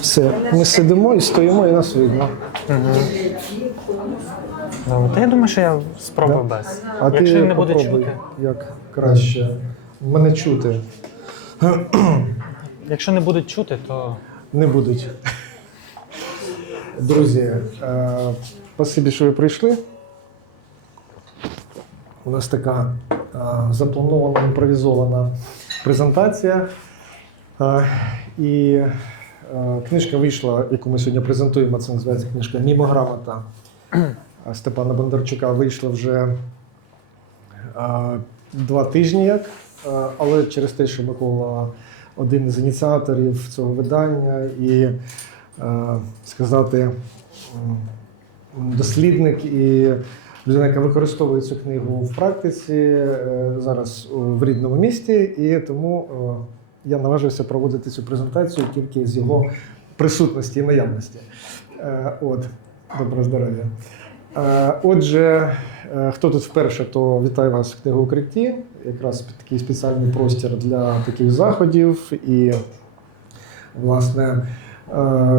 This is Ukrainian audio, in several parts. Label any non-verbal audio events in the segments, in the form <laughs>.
Все, ми сидимо і стоїмо, і нас видно. Добре, Та я думаю, що я спробую без. А Якщо ти не буде попробуй, чути. як краще. Мене чути <clears throat> Якщо не будуть чути, то не будуть. Друзі, е, спасибі, що ви прийшли. У нас така е, запланована імпровізована презентація. Е, і книжка вийшла, яку ми сьогодні презентуємо. Це називається книжка Мімограмота е, Степана Бондарчука. Вийшла вже е, два тижні як. Е, Але через те, що Микола один із ініціаторів цього видання і е, сказати дослідник і людина, яка використовує цю книгу в практиці е, зараз в рідному місті, і тому е, я наважився проводити цю презентацію тільки з його присутності і наявності. Е, От, добре здоров'я. Е, Отже, е, хто тут вперше, то вітаю вас в книгоукритті. Якраз такий спеціальний простір для таких заходів. І, власне,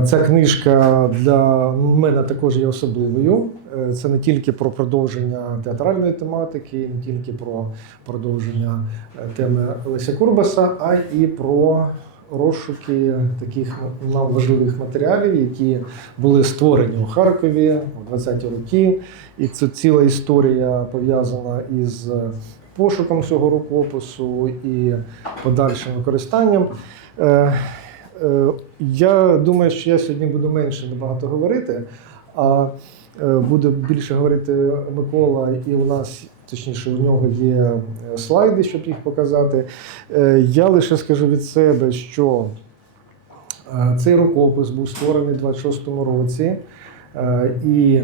ця книжка для мене також є особливою. Е, Це не тільки про продовження театральної тематики, не тільки про продовження е, теми Леся Курбаса, а і про розшуки таких нам важливих матеріалів, які були створені у Харкові у 20-ті роки. І це ціла історія пов'язана із пошуком цього рукопису і подальшим використанням. Е, Я думаю, що я сьогодні буду менше набагато говорити, а е, буде більше говорити Микола, і у нас, точніше, у нього є е, слайди, щоб їх показати. Я лише скажу від себе, що цей рукопис був створений у 26-му році і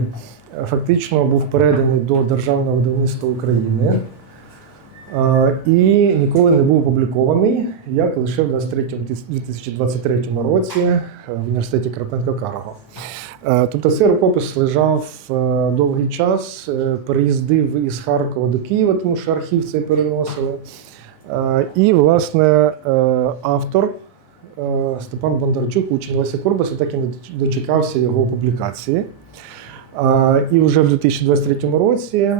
фактично був переданий до Державного видавництва України. І ніколи не був опублікований, як лише в 2023 році е, в університеті Карпенко Карго. Е, Тобто цей рукопис лежав е, довгий час, переїздив із Харкова до Києва, тому що архів цей переносили. І, власне, автор Степан Бондарчук, учень Леся Курбаса, так і не дочекався його публікації. І вже в 2023 році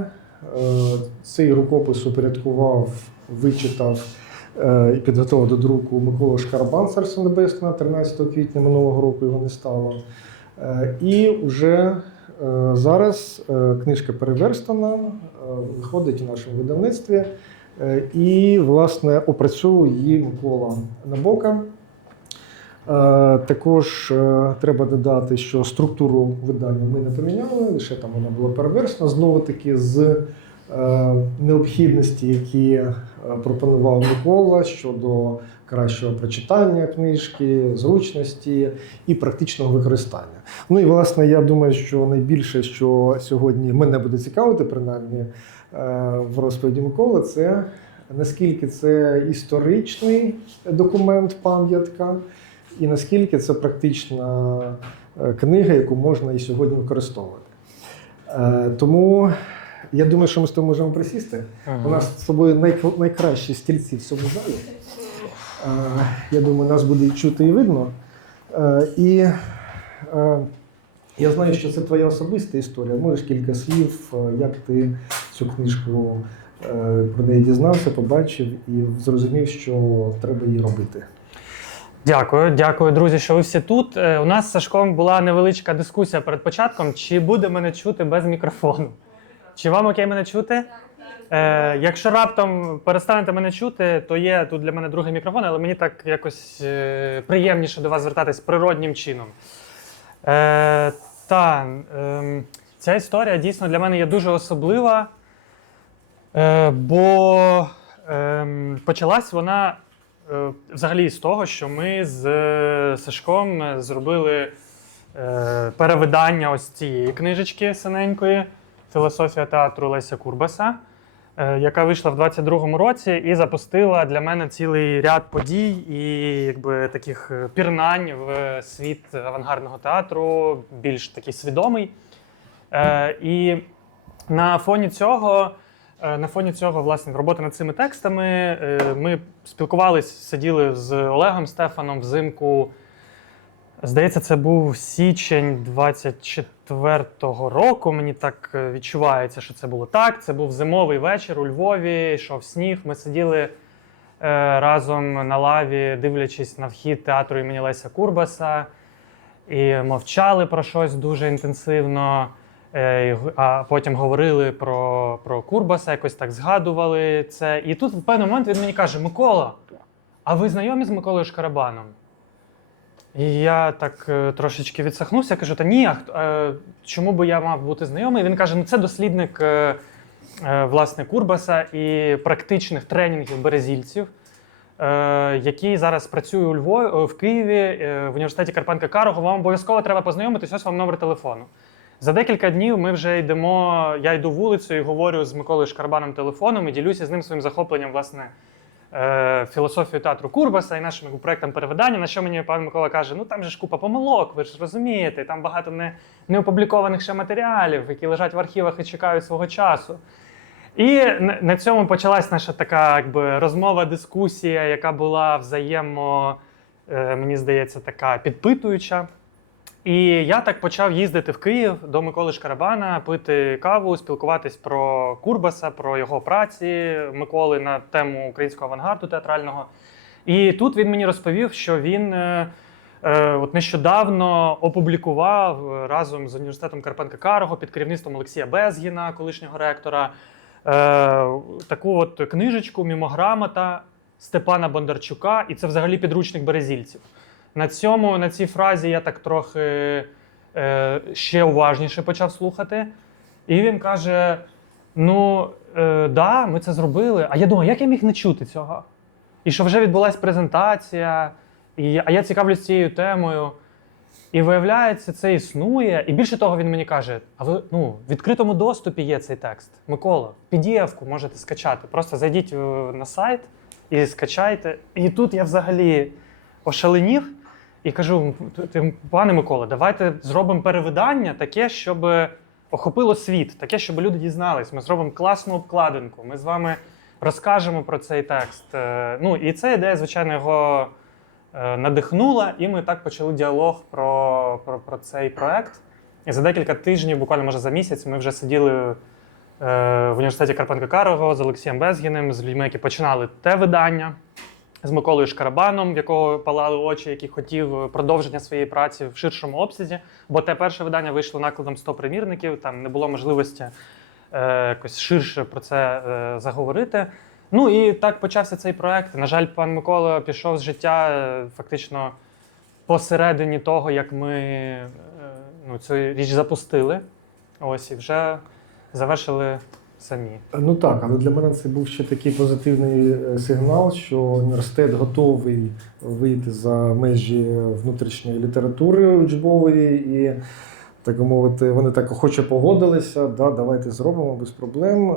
цей рукопис упорядкував, вичитав е, і підготував до друку Микола Шкарабан, Царство Небесне, 13 квітня минулого року його не стало. Е, І вже е, зараз е, книжка переверстана, е, виходить у нашому видавництві. Е, І, власне, опрацьовує її Микола Набока. Е, Також е, треба додати, що структуру видання ми не поміняли, лише там вона була перевершена знову таки з е, необхідності, які пропонував Микола щодо кращого прочитання книжки, зручності і практичного використання. Ну і власне, я думаю, що найбільше, що сьогодні мене буде цікавити, принаймні в розповіді Миколи, це наскільки це історичний документ, пам'ятка, і наскільки це практична е, книга, яку можна і сьогодні використовувати. Е, Тому я думаю, що ми з тобою можемо присісти. У нас з собою найк- найкращі стільці в цьому залі. Е, Я думаю, нас буде і чути і видно. І я знаю, що це твоя особиста історія. Можеш кілька слів, як ти цю книжку про неї дізнався, побачив і зрозумів, що треба її робити. Дякую, дякую, друзі, що ви всі тут. Е, У нас з Сашком була невеличка дискусія перед початком, чи буде мене чути без мікрофону. Чи вам окей мене чути? Е, якщо раптом перестанете мене чути, то є тут для мене другий мікрофон, але мені так якось е, приємніше до вас звертатись природнім чином. Е, та, е, ця історія дійсно для мене є дуже особлива, е, бо е, почалась вона взагалі з того, що ми з е, Сашком е, зробили е, перевидання ось цієї книжечки синенької Філософія театру Леся Курбаса, е, яка вийшла в 22-му році і запустила для мене цілий ряд подій і якби таких е, пірнань в світ авангардного театру, більш такий свідомий. Е, і на фоні цього. Е, На фоні цього, власне, роботи над цими текстами е, ми спілкувалися, сиділи з Олегом Стефаном взимку Здається, це був січень 24-го року. Мені так е, відчувається, що це було так. Це був зимовий вечір у Львові, йшов сніг. Ми сиділи разом на лаві, дивлячись на вхід театру імені Леся Курбаса, і мовчали про щось дуже інтенсивно. Е, А потім говорили про, про Курбаса, якось так згадували це. І тут в певний момент він мені каже: Микола, а ви знайомі з Миколою Шкарабаном? І я так е, трошечки відсахнувся, кажу: та ні, а е, чому би я мав бути знайомий? Він каже: ну це дослідник власне Курбаса і практичних тренінгів березільців, який зараз працює у Львові в Києві в університеті Карпенка Карого. Вам обов'язково треба познайомитись, ось вам номер телефону. За декілька днів ми вже йдемо. Я йду вулицею і говорю з Миколою Шкарбаном телефоном і ділюся з ним своїм захопленням, власне, е, філософію театру Курбаса і нашим проектом перевидання. На що мені пан Микола каже: ну там же ж купа помилок, ви ж розумієте, там багато не, неопублікованих ще матеріалів, які лежать в архівах і чекають свого часу. І на цьому почалась наша така якби, розмова, дискусія, яка була взаємо, е, мені здається, така підпитуюча. І я так почав їздити в Київ до Миколи Шкарабана, пити каву, спілкуватись про Курбаса, про його праці Миколи на тему українського авангарду театрального. І тут він мені розповів, що він е, е, от нещодавно опублікував е, разом з університетом Карпенка Карого під керівництвом Олексія Безгіна, колишнього ректора, е, таку от книжечку Мімограмота Степана Бондарчука, і це взагалі підручник березільців. На цьому, на цій фразі я так трохи е, ще уважніше почав слухати. І він каже: Ну, е, да, ми це зробили. А я думаю, як я міг не чути цього? І що вже відбулася презентація, і, а я цікавлюсь цією темою. І виявляється, це існує. І більше того, він мені каже: а ви ну, в відкритому доступі є цей текст. Микола, PDF-ку можете скачати. Просто зайдіть е, на сайт і скачайте. І тут я взагалі ошаленів і кажу: «Ти, пане Микола, давайте зробимо перевидання таке, щоб охопило світ, таке, щоб люди дізнались. Ми зробимо класну обкладинку. Ми з вами розкажемо про цей текст. Е, Ну і ця ідея, звичайно, його е, надихнула, і ми так почали діалог про, про, про цей проект. І за декілька тижнів, буквально може за місяць, ми вже сиділи е, в університеті Карпенка Карого з Олексієм Безгіним, з людьми, які починали те видання. З Миколою Шкарабаном, в якого палали очі, який хотів продовження своєї праці в ширшому обсязі. Бо те перше видання вийшло накладом 100 примірників, там не було можливості е, якось ширше про це е, заговорити. Ну і так почався цей проект. На жаль, пан Микола пішов з життя е, фактично посередині того, як ми е, ну, цю річ запустили. Ось і вже завершили самі. Ну так, але для мене це був ще такий позитивний е, сигнал, що університет готовий вийти за межі внутрішньої літератури учбової і. Так мовити, вони так охоче погодилися. Да, давайте зробимо без проблем.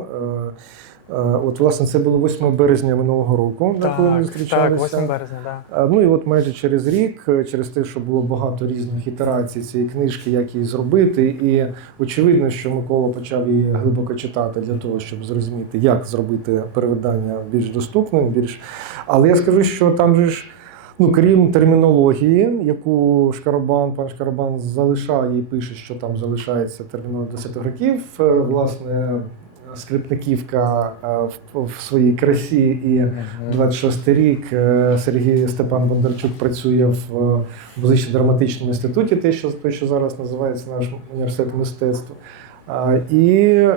Е, е, От, власне, це було 8 березня минулого року, да, коли ми так, зустрічалися. 8 березня, так. Ну і от майже через рік, е, через те, що було багато різних ітерацій цієї книжки, як її зробити, і очевидно, що Микола почав її глибоко читати для того, щоб зрозуміти, як зробити перевидання більш доступним, більш. Але я скажу, що там же ж. Ну, крім термінології, яку Шкарабан, пан Шкарабан залишає і пише, що там залишається термінологія 10 років. е, Власне, скрипниківка е, в, в своїй красі і 26 рік е, Сергій Степан Бондарчук працює в е, музично-драматичному інституті, те, що, те, що зараз називається наш університет мистецтв. А, І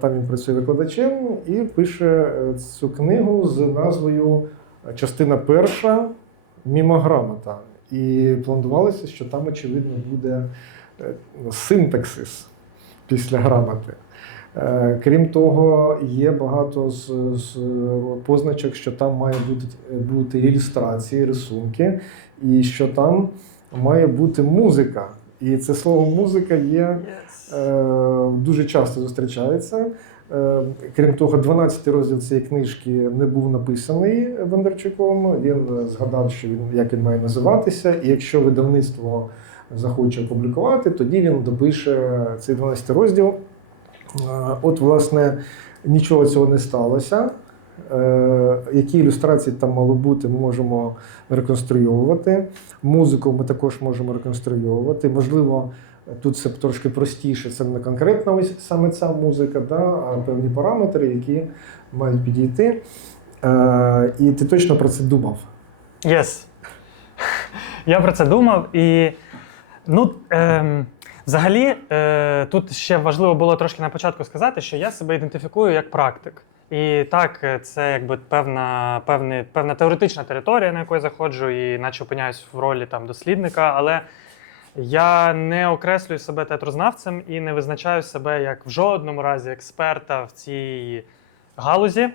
там він працює викладачем і пише цю книгу з назвою Частина перша мімограмота. І планувалося, що там, очевидно, буде синтаксис після грамоти. Е, Крім того, є багато з, з позначок, що там має бути, бути ілюстрації, рисунки, і що там має бути музика. І це слово музика є е, дуже часто зустрічається. Е, Крім того, 12 розділ цієї книжки не був написаний Бондарчуком. Він згадав, що він як він має називатися, і якщо видавництво захоче опублікувати, тоді він допише цей 12 розділ. От, власне, нічого цього не сталося. е, які ілюстрації там мало бути, ми можемо реконструювати. Музику ми також можемо реконструювати. Можливо, тут все трошки простіше. Це не конкретно ось саме ця музика, да, а певні параметри, які мають підійти. Е, і ти точно про це думав. Єс. Я про це думав і. Ну, ем, взагалі, е, тут ще важливо було трошки на початку сказати, що я себе ідентифікую як практик. І так, е, це якби певна, певна, певна теоретична територія, на яку я заходжу, і наче опиняюсь в ролі там, дослідника, але я не окреслюю себе театрознавцем і не визначаю себе як в жодному разі експерта в цій галузі.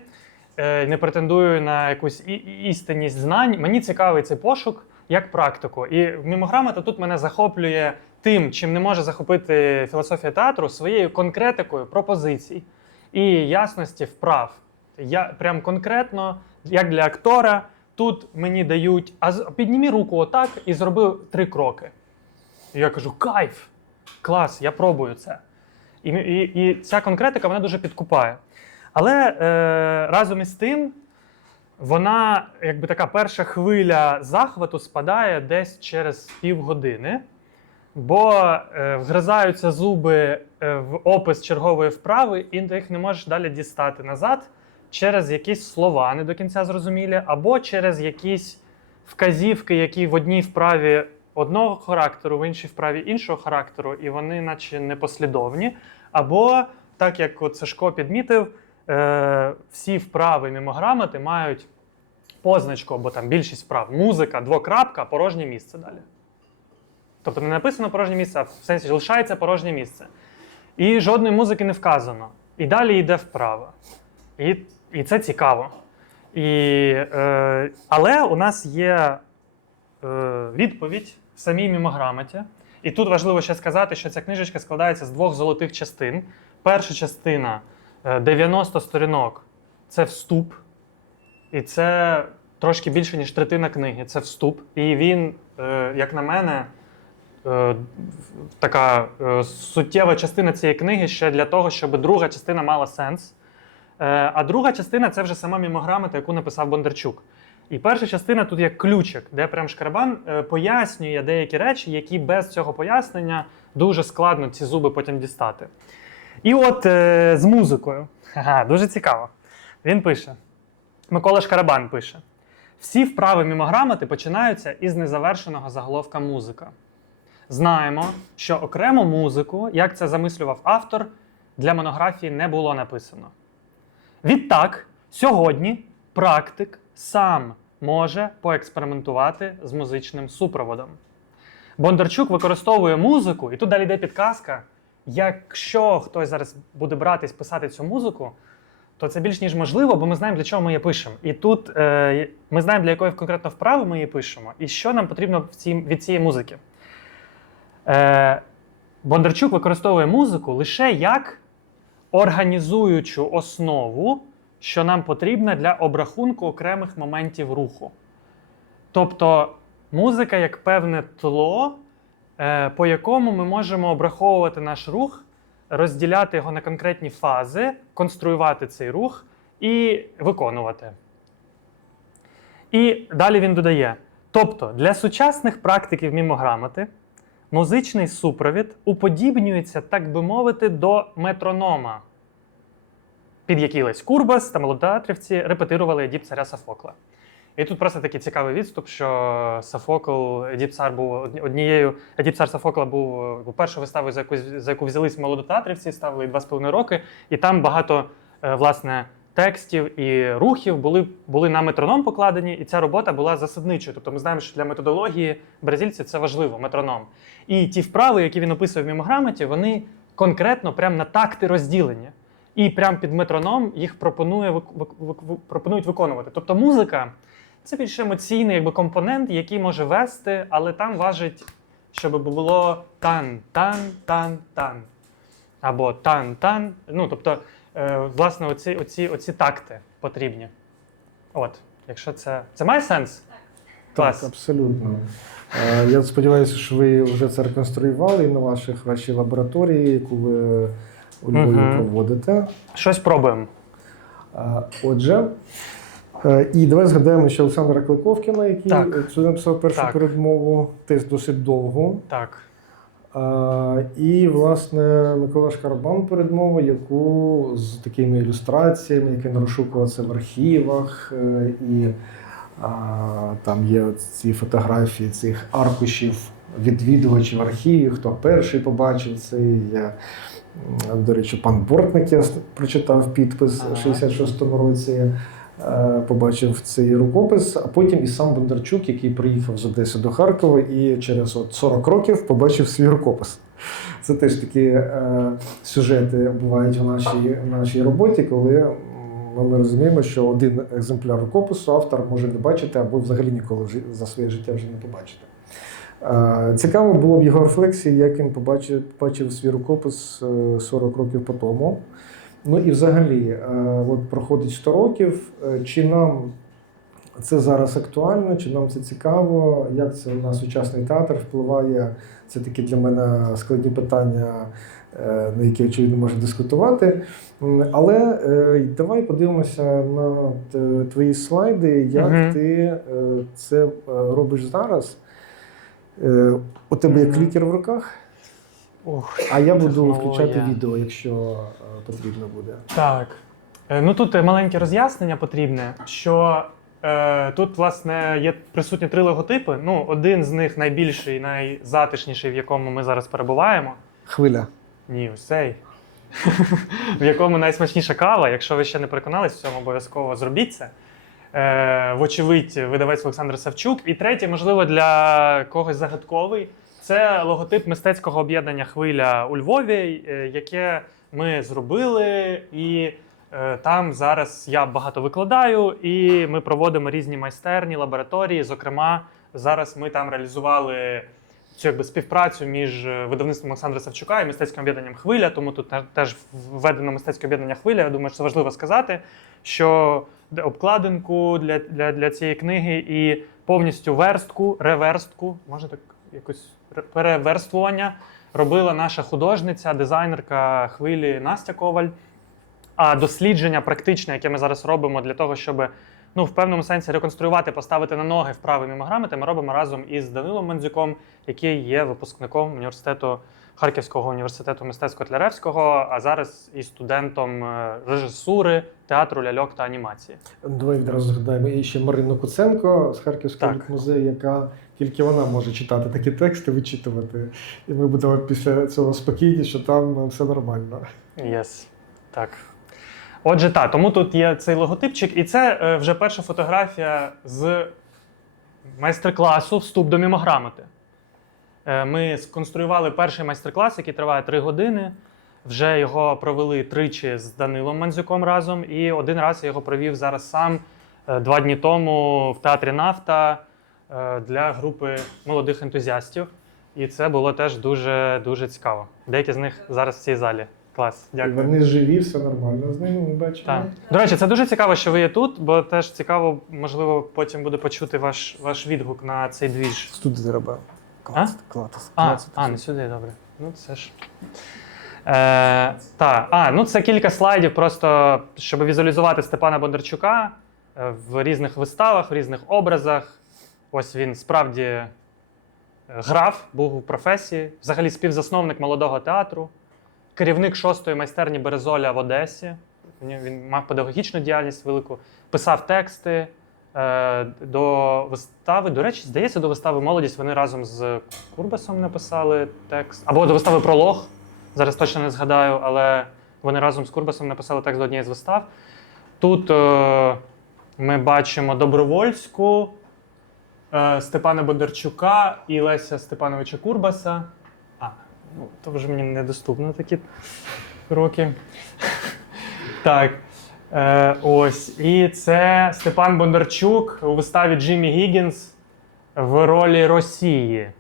Е, Не претендую на якусь істинність знань. Мені цікавий цей пошук як практику. І мімограмота тут мене захоплює тим, чим не може захопити філософія театру своєю конкретикою пропозицій і ясності вправ. Я прям конкретно, як для актора, тут мені дають, а піднімі руку отак і зробив три кроки. І я кажу: кайф! Клас, я пробую це. І, і, і ця конкретика вона дуже підкупає. Але е, разом із тим, вона, якби така перша хвиля захвату спадає десь через півгодини, бо е, вгризаються зуби е, в опис чергової вправи, і ти їх не можеш далі дістати назад через якісь слова не до кінця зрозумілі, або через якісь вказівки, які в одній вправі одного характеру, в іншій вправі іншого характеру, і вони, наче непослідовні. Або, так як от Сашко підмітив, е, всі вправи мімограмоти мають позначку, або там більшість вправ. Музика, двокрапка, порожнє місце далі. Тобто не написано порожнє місце, а в сенсі лишається порожнє місце. І жодної музики не вказано. І далі йде вправа. І, і це цікаво. І, е, але у нас є е, відповідь в самій мімограмоті. І тут важливо ще сказати, що ця книжечка складається з двох золотих частин. Перша частина е, 90 сторінок це вступ, і це трошки більше, ніж третина книги. Це вступ. І він, е, як на мене, е, така е, суттєва частина цієї книги ще для того, щоб друга частина мала сенс. Е, А друга частина це вже сама мімограмота, яку написав Бондарчук. І перша частина тут як ключик, де прям Шкарабан е, пояснює деякі речі, які без цього пояснення дуже складно ці зуби потім дістати. І от е, з музикою. Ага, дуже цікаво. Він пише: Микола Шкарабан пише: всі вправи мімограмоти починаються із незавершеного заголовка музика. Знаємо, що окрему музику, як це замислював автор, для монографії не було написано. Відтак, сьогодні практик сам може поекспериментувати з музичним супроводом. Бондарчук використовує музику, і тут далі йде підказка. Якщо хтось зараз буде братись писати цю музику, то це більш ніж можливо, бо ми знаємо, для чого ми її пишемо. І тут е, ми знаємо, для якої конкретно вправи ми її пишемо, і що нам потрібно в цій, від цієї музики. Е, Бондарчук використовує музику лише як організуючу основу, що нам потрібна для обрахунку окремих моментів руху. Тобто музика як певне тло, е, по якому ми можемо обраховувати наш рух, розділяти його на конкретні фази, конструювати цей рух і виконувати. І далі він додає: тобто для сучасних практиків мімограмоти музичний супровід уподібнюється, так би мовити, до метронома, під який Лесь Курбас та молодоатрівці репетирували Едіп царя Софокла. І тут просто такий цікавий відступ, що Софокл, Едіп цар був однією, Едіп цар Софокла був е, першою виставою, за яку, за яку взялись молодотеатрівці, ставили два з половиною роки, і там багато е, власне текстів і рухів були, були на метроном покладені, і ця робота була засадничою. Тобто ми знаємо, що для методології бразильців це важливо, метроном. І ті вправи, які він описує в мімограмоті, вони конкретно прям на такти розділені. І прям під метроном їх пропонує, пропонують виконувати. Тобто музика це більш емоційний якби, компонент, який може вести, але там важить, щоб було тан-тан-тан-тан. Або тан-тан. Ну, тобто, власне, оці, оці, оці такти потрібні. От, якщо це. Це має сенс? Клас. Так, абсолютно. Е, Я сподіваюся, що ви вже це реконструювали на ваших вашій лабораторії, яку ви у Львові Мгм. проводите. Щось пробуємо. А, Отже, е, і давай згадаємо ще Олександра Кликовкіна, який Так. е, написав першу Так. передмову, теж досить довго. Так. І, власне, Микола Шкарабан передмова, яку з такими ілюстраціями, як він розшукувався в архівах, е, і там є ці фотографії цих аркушів відвідувачів архівів, хто перший побачив це. Я, до речі, пан Бортник я прочитав підпис Ага. в 66-му році. Е, Побачив цей рукопис, а потім і сам Бондарчук, який приїхав з Одеси до Харкова, і через от 40 років побачив свій рукопис. Це теж такі е, сюжети бувають в нашій, в нашій роботі, коли ми розуміємо, що один екземпляр рукопису автор може не бачити або взагалі ніколи за своє життя вже не побачити. Е, Цікаво було в його рефлексії, як він побачив, побачив свій рукопис е, 40 років по тому. Ну і взагалі, е, от проходить 100 років. е, Чи нам це зараз актуально, чи нам це цікаво? Як це на сучасний театр впливає? Це такі для мене складні питання, е, на які очевидно можна дискутувати. Але давай подивимося на твої слайди, як Мгм. ти це робиш зараз. У тебе є клікер в руках, Ух. а я буду Технологія. включати відео, якщо е, потрібно буде. Так. Е, Ну тут е, маленьке роз'яснення потрібне, що е, тут, власне, є присутні три логотипи. Ну, один з них найбільший, найзатишніший, в якому ми зараз перебуваємо. Хвиля. Ні, ось цей. <laughs> в якому найсмачніша кава. Якщо ви ще не переконались в цьому, обов'язково зробіть це. Е, вочевидь, видавець Олександр Савчук. І третє, можливо, для когось загадковий. Це логотип мистецького об'єднання Хвиля у Львові, е, яке ми зробили. І е, там зараз я багато викладаю, і ми проводимо різні майстерні, лабораторії. Зокрема, зараз ми там реалізували цю якби співпрацю між е, видавництвом Олександра Савчука і мистецьким об'єднанням Хвиля. Тому тут теж введено мистецьке об'єднання Хвиля. Я думаю, що це важливо сказати, що обкладинку для, для, для цієї книги і повністю верстку, реверстку, може так якось переверствування робила наша художниця, дизайнерка хвилі Настя Коваль. А дослідження практичне, яке ми зараз робимо для того, щоб ну, в певному сенсі реконструювати, поставити на ноги вправи мімограмети, ми робимо разом із Данилом Мандзюком, який є випускником університету Харківського університету мистецтво Тляревського, а зараз і студентом е, режисури, театру ляльок та анімації. Давай відразу згадаємо і ще Марину Куценко з Харківського музею, яка тільки вона може читати такі тексти, вичитувати. І ми будемо після цього спокійні, що там все нормально. Yes. Так. Отже, так, тому тут є цей логотипчик, і це е, вже перша фотографія з майстер-класу Вступ до мімограмоти. Е, ми сконструювали перший майстер-клас, який триває три години. Вже його провели тричі з Данилом Мандзюком разом, і один раз я його провів зараз сам е, два дні тому в театрі Нафта е, для групи молодих ентузіастів. І це було теж дуже дуже цікаво. Деякі з них зараз в цій залі. Клас, дякую. вони живі, все нормально з ними, ми бачимо. Так. До речі, це дуже цікаво, що ви є тут, бо теж цікаво, можливо, потім буде почути ваш, ваш відгук на цей двіж. Тут треба клацати, клацати. А, а, не сюди, добре. Ну, це ж. Е, так, а, ну це кілька слайдів, просто щоб візуалізувати Степана Бондарчука е, в різних виставах, в різних образах. Ось він справді е, грав, був у професії, взагалі співзасновник молодого театру, керівник шостої майстерні Березоля в Одесі. Він мав педагогічну діяльність велику, писав тексти. Е, До вистави, до речі, здається, до вистави Молодість вони разом з Курбасом написали текст. Або до вистави Пролог. Зараз точно не згадаю, але вони разом з Курбасом написали текст до однієї з вистав. Тут е, ми бачимо Добровольську, е, Степана Бондарчука і Леся Степановича Курбаса. А, ну, то вже мені недоступно такі роки. <laughs> Так. Е, ось. І це Степан Бондарчук у виставі Джиммі Гіггінс в ролі Росії.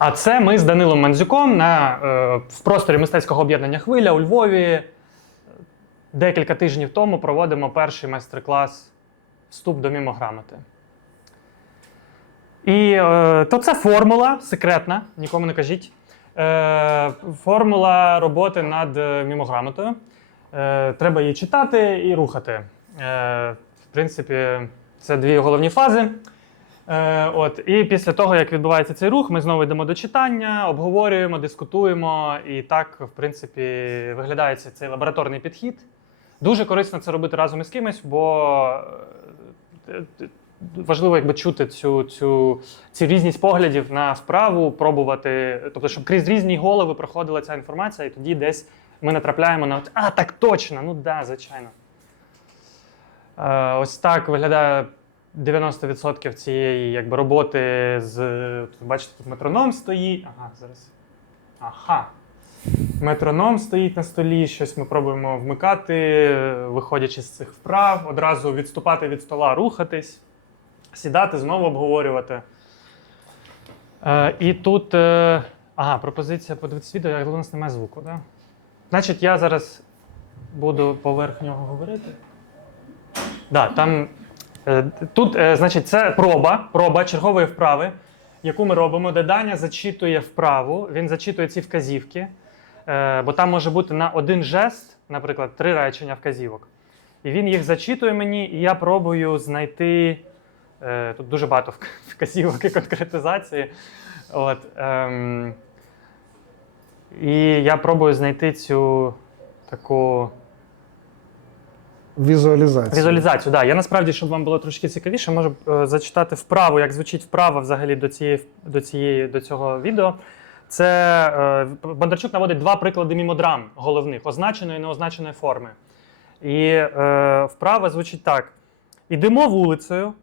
А це ми з Данилом Мандзюком на, е, в просторі мистецького об'єднання Хвиля у Львові. Декілька тижнів тому проводимо перший майстер-клас Вступ до мімограмоти. І е, то це формула секретна, нікому не кажіть. Е, формула роботи над е, мімограмотою. Е, треба її читати і рухати. Е, в принципі, це дві головні фази. Е, от, і після того, як відбувається цей рух, ми знову йдемо до читання, обговорюємо, дискутуємо. І так, в принципі, виглядає цей- лабораторний підхід. Дуже корисно це робити разом із кимось, бо е, е, важливо якби чути цю, цю, ці різність поглядів на вправу, пробувати, тобто, щоб крізь різні голови проходила ця інформація, і тоді десь ми натрапляємо на а, так точно, ну да, звичайно. Е, ось так виглядає 90% цієї якби, роботи з. Бачите, тут метроном стоїть. Ага, зараз. Ага. Метроном стоїть на столі, щось ми пробуємо вмикати, виходячи з цих вправ, одразу відступати від стола, рухатись, сідати, знову обговорювати. Е, і тут. Е, ага, пропозиція подивитися відео, але у нас немає звуку, так? Значить, я зараз буду поверх нього говорити. Да, там, тут, е, значить, це проба, проба чергової вправи, яку ми робимо, де зачитує вправу, він зачитує ці вказівки, е, бо там може бути на один жест, наприклад, три речення вказівок. І він їх зачитує мені, і я пробую знайти. Е, тут дуже багато вказівок і конкретизації. От, ем, і я пробую знайти цю таку. Візуалізацію, так. Да. Я насправді, щоб вам було трошки цікавіше, можу е, зачитати вправу, як звучить вправа взагалі до, цієї, до, цієї, до цього відео. Це е, Бондарчук наводить два приклади мімодрам головних означеної і неозначеної форми. І е, вправа звучить так: ідемо вулицею,